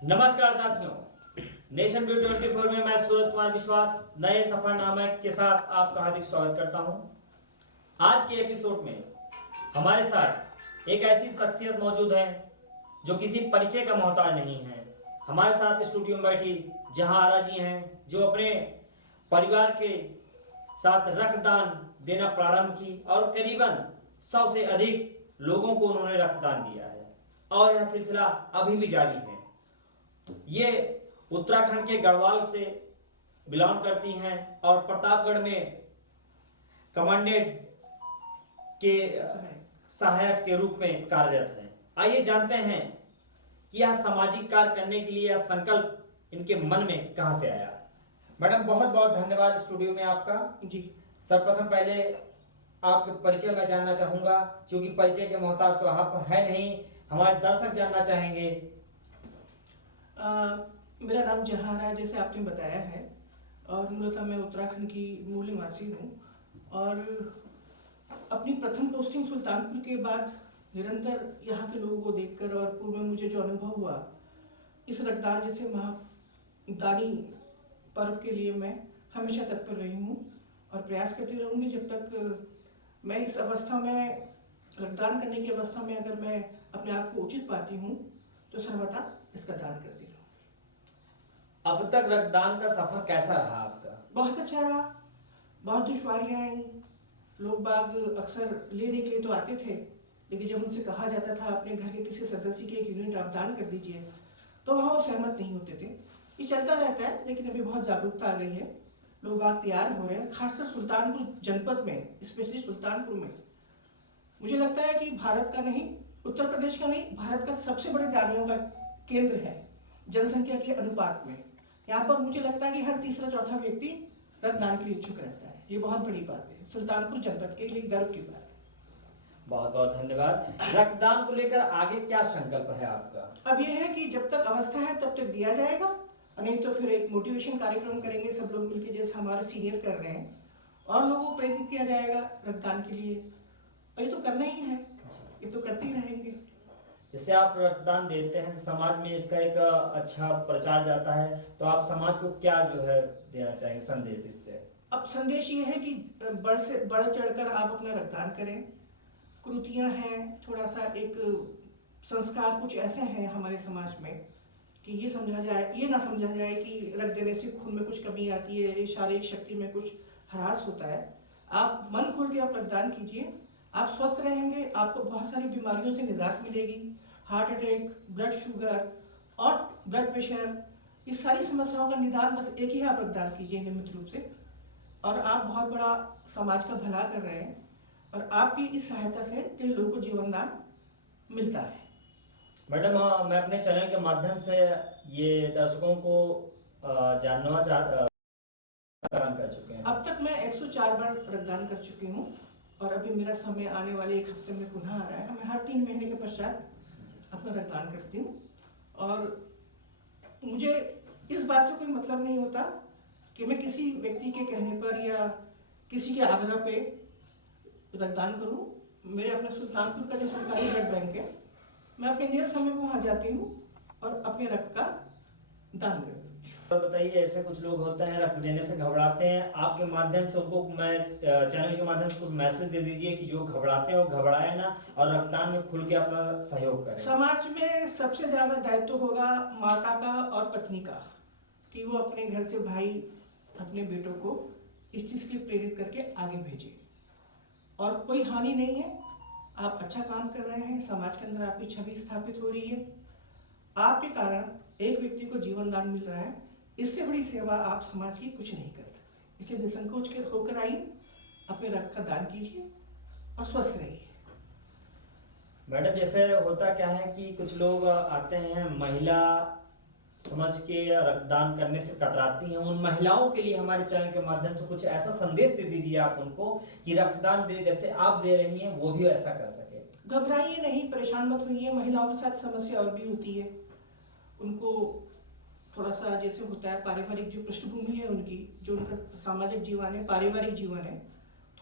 नमस्कार साथियों, nation view 24 में मैं सूरज कुमार विश्वास नए सफरनामे के साथ आपका हार्दिक स्वागत करता हूं। आज के एपिसोड में हमारे साथ एक ऐसी शख्सियत मौजूद है जो किसी परिचय का मोहताज नहीं है। हमारे साथ स्टूडियो में बैठी जहां आरा जी हैं, जो अपने परिवार के साथ रक्तदान देना प्रारंभ की और करीबन 100 से अधिक लोगों को उन्होंने रक्तदान दिया है और यह सिलसिला अभी भी जारी है। ये उत्तराखंड के गढ़वाल से बिलोंग करती हैं और प्रतापगढ़ में कमांडेंट के सहायक के रूप में कार्यरत हैं। आइए जानते हैं कि यह सामाजिक कार्य करने के लिए यह संकल्प इनके मन में कहां से आया। मैडम, बहुत बहुत धन्यवाद स्टूडियो में आपका। जी, सर्वप्रथम पहले आपके परिचय मैं जानना चाहूंगा, क्योंकि परिचय के मोहताज तो आप है नहीं, हमारे दर्शक जानना चाहेंगे। मेरा नाम जहां है, जैसे आपने बताया है, और मूलतः मैं उत्तराखंड की मूल निवासी हूँ और अपनी प्रथम पोस्टिंग सुल्तानपुर के बाद निरंतर यहाँ के लोगों को देखकर और पूर्व में मुझे जो अनुभव हुआ, इस रक्तदान जैसे महादानी पर्व के लिए मैं हमेशा तत्पर रही हूँ और प्रयास करती रहूँगी जब तक मैं इस अवस्था में, रक्तदान करने की अवस्था में, अगर मैं अपने आप को उचित पाती हूँ तो सर्वथा इसका दान करती रहूँगी। अब तक रक्तदान का सफर कैसा रहा आपका? बहुत अच्छा रहा। बहुत दुश्वारियाँ आई। लोग बाग अक्सर लेने के लिए तो आते थे, लेकिन जब उनसे कहा जाता था अपने घर के किसी सदस्य की एक यूनिट आप दान कर दीजिए, तो वहाँ वो सहमत नहीं होते थे। ये चलता रहता है, लेकिन अभी बहुत जागरूकता आ गई है, लोग बाग तैयार हो रहे हैं। खासकर सुल्तानपुर जनपद में, स्पेशली सुल्तानपुर में, मुझे लगता है कि भारत का नहीं, उत्तर प्रदेश का नहीं, भारत का सबसे बड़े दानियों का केंद्र है जनसंख्या के अनुपात में। यहाँ पर मुझे लगता है कि हर तीसरा चौथा व्यक्ति रक्तदान के लिए इच्छुक रहता है। ये बहुत बड़ी बात है, सुल्तानपुर जनपद के लिए गर्व की बात है। बहुत बहुत धन्यवाद। रक्तदान को लेकर आगे क्या संकल्प है आपका? अब ये है कि जब तक अवस्था है तब तक दिया जाएगा, नहीं तो फिर एक मोटिवेशन कार्यक्रम करेंगे सब लोग मिलकर, जैसे हमारे सीनियर कर रहे हैं, और लोगों को प्रेरित किया जाएगा रक्तदान के लिए। और ये तो करना ही है, ये तो करते ही रहेंगे। जैसे आप रक्तदान देते हैं तो समाज में इसका एक अच्छा प्रचार जाता है, तो आप समाज को क्या जो है देना चाहेंगे संदेश इससे? अब संदेश ये है कि बढ़ से बढ़ चढ़कर आप अपना रक्तदान करें। कुरीतियाँ हैं, थोड़ा सा एक संस्कार कुछ ऐसे हैं हमारे समाज में कि ये समझा जाए, ये ना समझा जाए कि रक्त देने से खून में कुछ कमी आती है, शारीरिक शक्ति में कुछ ह्रास होता है। आप मन खोल के आप रक्तदान कीजिए, आप स्वस्थ रहेंगे, आपको बहुत सारी बीमारियों से निजात मिलेगी। हार्ट अटैक, ब्लड शुगर और ब्लड प्रेशर, इस सारी समस्याओं का निदान बस एक ही है, आप रक्तदान कीजिए नियमित रूप से, और आप बहुत बड़ा समाज का भला कर रहे हैं। और आपकी इस सहायता से कई लोगों को जीवन दान मिलता है। मैडम, मैं अपने चैनल के माध्यम से ये दर्शकों को जानना कर चुके हैं। अब तक मैं 104 बार रक्तदान कर चुकी हूँ और अभी मेरा समय आने वाले एक हफ्ते में पुनः आ रहा है। मैं हर 3 महीने के पश्चात अपना रक्तदान करती हूँ और मुझे इस बात से कोई मतलब नहीं होता कि मैं किसी व्यक्ति के कहने पर या किसी के आग्रह पे रक्तदान करूँ। मेरे अपने सुल्तानपुर का जो सरकारी ब्लड बैंक है, मैं अपने नियत समय में वहाँ जाती हूँ और अपने रक्त का दान करती हूँ। और बताइए, ऐसे कुछ लोग होते हैं रक्त देने से घबराते हैं, आपके माध्यम से उनको, मैं चैनल के माध्यम से कुछ मैसेज दे दीजिए कि जो घबराते हैं वो घबराए ना और रक्तदान में खुल के अपना सहयोग करें। समाज में सबसे ज्यादा दायित्व होगा माता का और पत्नी का, कि वो अपने घर से भाई अपने बेटों को इस चीज के लिए प्रेरित करके आगे भेजे। और कोई हानि नहीं है, आप अच्छा काम कर रहे हैं, समाज के अंदर आपकी छवि स्थापित हो रही है, आपके कारण एक व्यक्ति को जीवन दान मिल रहा है। इससे बड़ी सेवा आप समाज की कुछ नहीं कर सकते। इसलिए निसंकोच होकर आइए, अपने रक्त का दान कीजिए और स्वस्थ रहिए। मैडम, जैसे होता क्या है कि कुछ लोग आते हैं, महिला समझ के रक्तदान करने से कतराती हैं, उन महिलाओं के लिए हमारे चैनल के माध्यम से कुछ ऐसा संदेश दे दीजिए आप उनको कि रक्तदान दे, जैसे आप दे रही हैं वो भी ऐसा कर सके। घबराइए नहीं, परेशान मत होइए। महिलाओं के साथ समस्या और भी होती है, उनको थोड़ा सा जैसे होता है पारिवारिक जो पृष्ठभूमि है उनकी, जो उनका सामाजिक जीवन है, पारिवारिक जीवन है,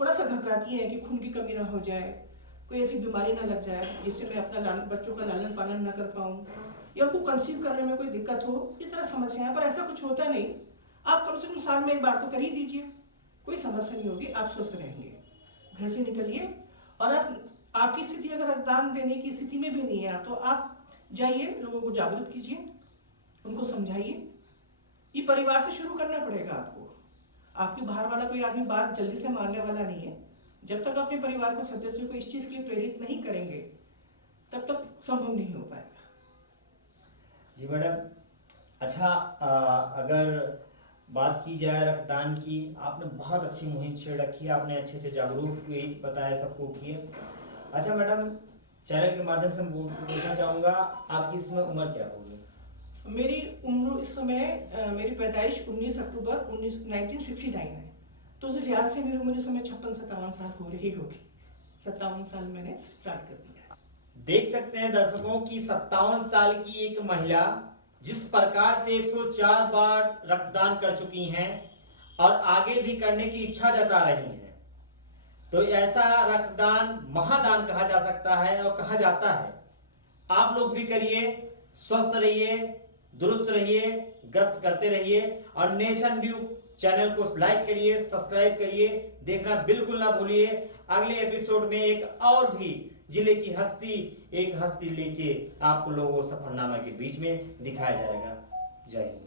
थोड़ा सा घबराती है कि खून की कमी ना हो जाए, कोई ऐसी बीमारी ना लग जाए जिससे मैं अपना बच्चों का लालन पालन ना कर पाऊँ, या उनको कंसीव करने में कोई दिक्कत हो, इस तरह समस्याएं, पर ऐसा कुछ होता नहीं। आप कम से कम साल में एक बार तो कर ही दीजिए, कोई समस्या नहीं होगी, आप स्वस्थ रहेंगे। घर से निकलिए, और आपकी स्थिति अगर रक्तदान देने की स्थिति में भी नहीं है तो आप जाइए, लोगों को जागरूक कीजिए, उनको समझाइए। ये परिवार से शुरू करना पड़ेगा आपको। आपके बाहर वाला कोई आदमी बात जल्दी से मानने वाला नहीं है। जब तक अपने परिवार को, सदस्यों को इस चीज के लिए प्रेरित नहीं करेंगे, तब तक संभव नहीं हो पाएगा। जी मैडम। अच्छा, अगर बात की जाए रक्तदान की, आपने बहुत अच्छी मुहिम छेड़ रखी है, आपने अच्छे अच्छे जागरूक भी बताया, सबको किए। अच्छा मैडम, चैनल के माध्यम से मैं पूछना चाहूँगा, आपकी इसमें उम्र क्या होगी? मेरी उम्र इस समय, मेरी पैदाइश 19 अक्टूबर 1969 है, तो उस लिहाज से मेरी उम्र इस समय 56-57 साल हो रही होगी। 57 साल मैंने स्टार्ट कर दिया। देख सकते हैं दर्शकों की 57 साल की एक महिला जिस प्रकार से 104 बार रक्तदान कर चुकी हैं और आगे भी करने की इच्छा जता रही हैं, तो ऐसा रक्तदान महादान कहा जा सकता है और कहा जाता है। आप लोग भी करिए, स्वस्थ रहिए, दुरुस्त रहिए, गश्त करते रहिए, और नेशन व्यू चैनल को लाइक करिए, सब्सक्राइब करिए, देखना बिल्कुल ना भूलिए। अगले एपिसोड में एक और भी जिले की हस्ती, एक हस्ती लेके आपको लोगों सफरनामा के बीच में दिखाया जाएगा। जय हिंद।